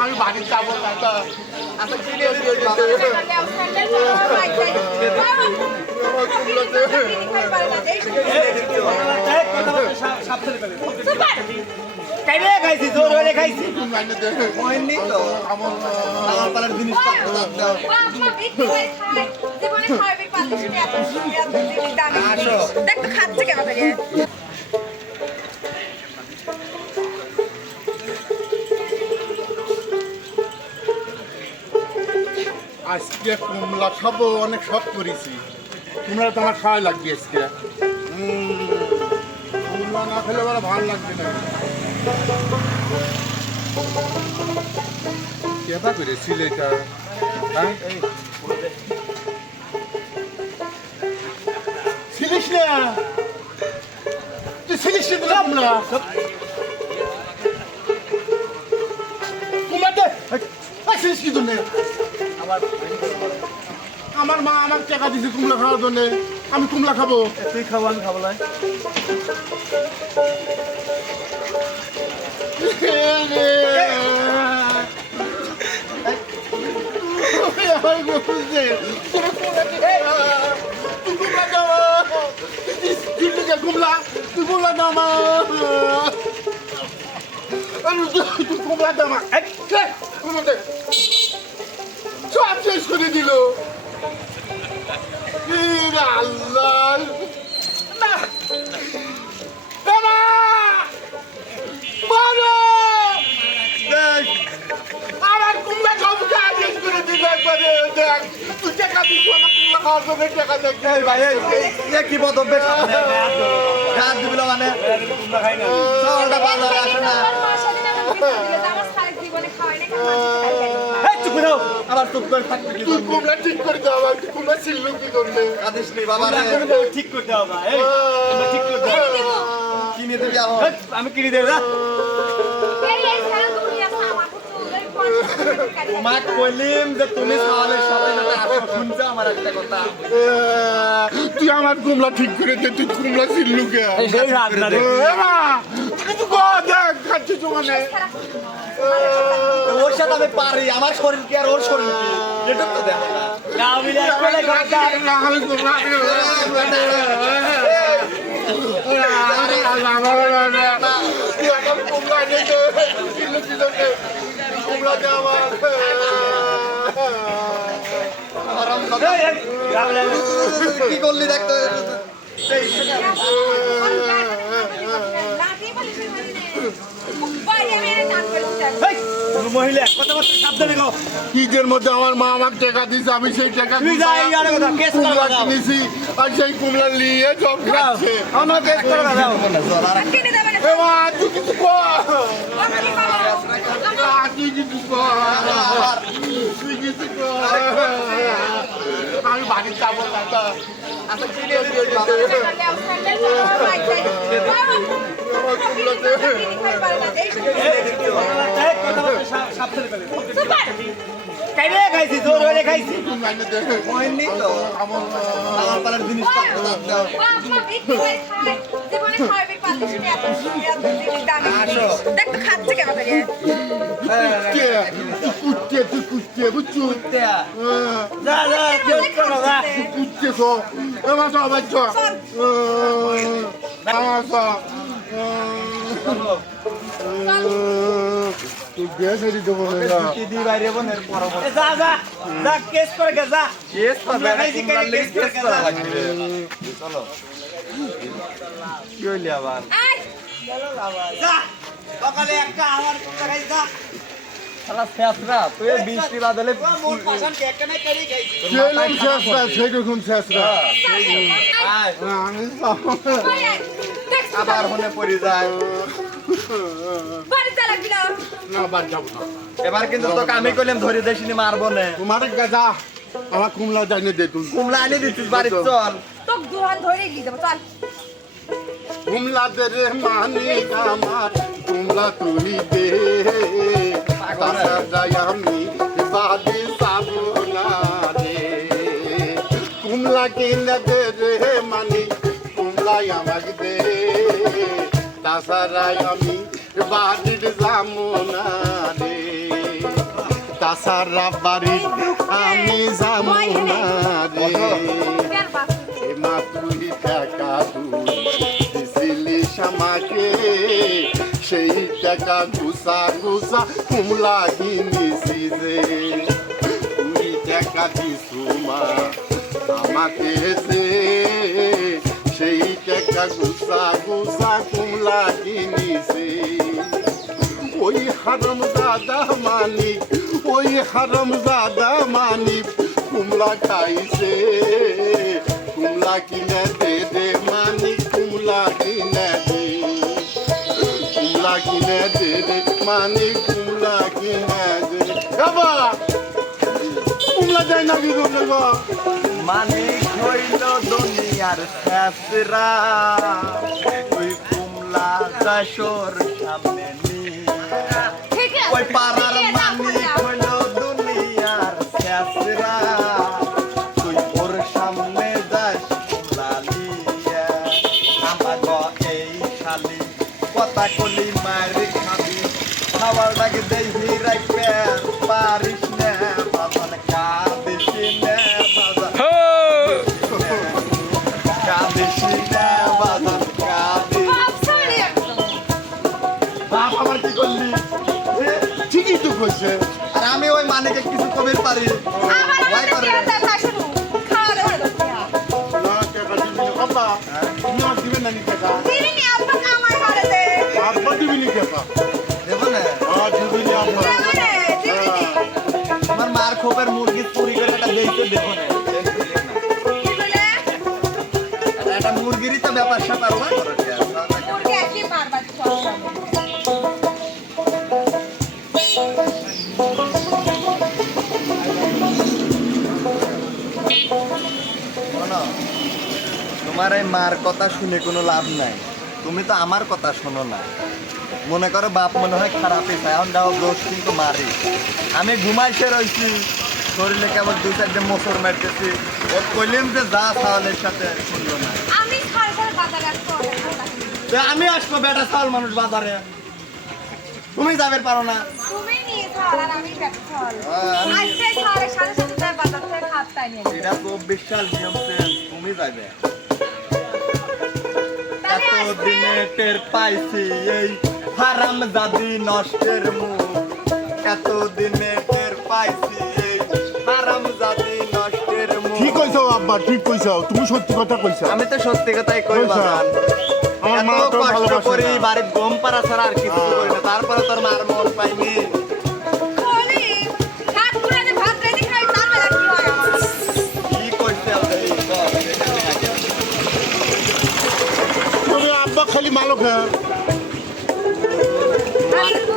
আমি বাড়ি যাব দিতে কাইরে খাইছি জোর হয়ে খাইছি হয়নি তো আমার আমার পালার জিনিস দেখ খাচ্ছে কেন আজকে কুমলা খাব, অনেক শখ করেছি। কুমড়া তো আমার খাওয়াই লাগবে আজকে। কুমড়া না খেলে বড় ভালো লাগবে না। কেবা করে সিলেটা? হ্যাঁ? ছিলিস না? তুই ছিলিস না দিলাম না কুমড়াতে ছিলিস কি জন্য? আমার মা আমার টাকা দিছে কুমলা খাওয়ার জন্য আমি কুমলা খাব তুই খাব আমি খাব লাই কুমলা তুই কুমলা দামা তুই কুমলা দামা শেষ করে দিল। আল্লাহ। না। দেখ আমার কুমড়া খাবুকে আদেশ করে দিল একবারে দেখ। তুই টাকা দিস আমার কুমড়া খাওয়ার জন্য টাকা দেখ। ভাই এই এই- এই কি বদভ্যাস হাত দিবিল মানে। তোমরা খাই না। চাউলটা বাজারে আসে না। দাও আবার চুপ করে থাকবি কি তুই কুমড়া ঠিক করে দাও কুমড়া ছিল কি করলে কাঁদিস নি বাবা ঠিক করতে হবে এই। ঠিক করতে হবে কিনে দিবি। আমার আমি কিনে দেব না তোমাক কইলিম যে তুমি সাওয়ালের সাথে সাথে আসো শুনছো আমার একটা কথা। তুই আমার কুমড়া ঠিক করে দে তুই কুমড়া ছিল কে? সেই হাত না রে মা, তুই কর, দেখ, ওখানে। সাথে আমি পারি আমার শরীর কি আর ওর শরীর কি? এটা তো দেখো না। আমি কি করলি দেখতো তুমি মহিলা কথাবার্তা সাবধানে গো ফ্রিজের মধ্যে আমার মা আমার টাকা দিছে আমি সেই টাকা তুই যা এই আরে কথা কেস করে কুমড়া আর সেই কুমড়া নিয়ে সব খাচ্ছে। আমার কেস করে দাও। এ মা তুই কিছু কর। তুই কিছু কর। তুই কিছু কর। আমি বাড়ি যাব না তো কিনে এই কাইরে খাইছি জোর হয়ে তো আমার পালার জিনিস আমার সকালে একটা আমার খাইছি যা। শেষরা আয়। আমি আবার হলে পড়ে যায়। না। বাদ যাব না। এবার কিন্তু তোকে আমি কইলাম ধরে দেশিনি মারবো না তোমার গাজা আমার কুমলা জানিয়ে দে তুই কুমলা আনি দিচ্ছিস বাড়ির চল। তোকে দুহান ধরে নিয়ে যাব চল। কুমলা দে রে মানিক আমার কুমলা তুই দে। তাসা তাছাড়াই আমি বাড়ির যাব না রে তাছাড়া বাড়ির আমি যাব না রে মা তুই টাকা তুই দিছিলি আমাকে সেই টাকা গুসা গুসা কুমলা কিনেছি যে। তুই টাকা দিছু মা আমাকে যে। সেই টাকা গুসা গুসা কুমলা কিনেছি ওই হারম দাদা মানিক ওই হারম দাদা মানিক কুমলা খাইছে কুমলা কিনে দে দে মানিক কুমলা কিনে দে কুমলা কিনে দে দে মানিক কুমলা কিনে দে বাবা কুমলা যায় না গো মানিক হইল দুনিয়ার শেষরা ওই কুমলা কাশোর সামনে নিয়ে। ওই পাড়ার ঠিক হলো দুনিয়ার শেষরা তো আর আমি ওই মানেকে কিছু কবির পারি। আমার ভয় করে। দিয়ে দেয় ভাষণ। খাওয়া দাওয়া করতে তোমার এই মার কথা শুনে কোনো লাভ নাই। তুমি তো আমার কথা শোনো না। মনে করো বাপ মনে হয় খারাপই এখন দাও দোষ কিন্তু মারি। আমি ঘুমাইছে রয়েছি শরীরে কেবল দু চারটে মোসর মারতেছি। ও কইলাম যে যা চাওয়ালের সাথে শুনলো না। আমি আসব বেটা চাল মানুষ বাজারে। তুমি যাবে পারো না। এটা চব্বিশ সাল নিয়ম তুমি যাবে। টের পাইছি এই হারাম জাদি নষ্টের মুখ। এতদিনে টের পাইছি এই হারাম জাদি নষ্টের মুখ। ঠিক কইছো আব্বা ঠিক কইছো তুমি সত্যি কথা কইছো। আমি তো সত্যি কথাই কই। বাজান এত কষ্ট করি বাড়ির গম পাড়া ছাড়া আর কিছু করি না তারপরে তোর মার মন পাইনি। খালি মালো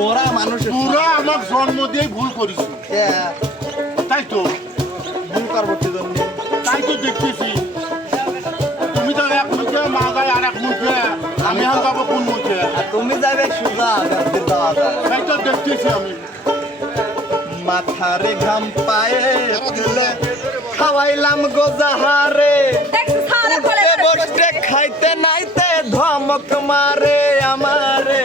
বড়া মানুষ পুরা আমার জন্ম দিয়ে ভুল করিস তাই তো। ভুল করব জন্য? তাই তো দেখতেছি। তুমি তো এক মুখে মা গায়ে আর এক মুখে আমি হাল যাব কোন মুখে তুমি যাবে সুজা তাই তো দেখতেছি আমি। মাথারে ঘাম পায়ে খাওয়াইলাম গোজাহারে দেখছ সারা ফলে খাইতে নাইতে ধমক মারে আমারে।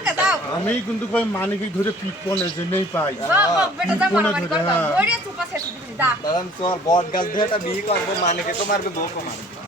আমি কিন্তু কই মানিকে ধরে পিটপন এসে নেই পাই। হ্যাঁ। দাদা চল বট গাছ ধরে বিয়ে করব মানিকে তো মারবে।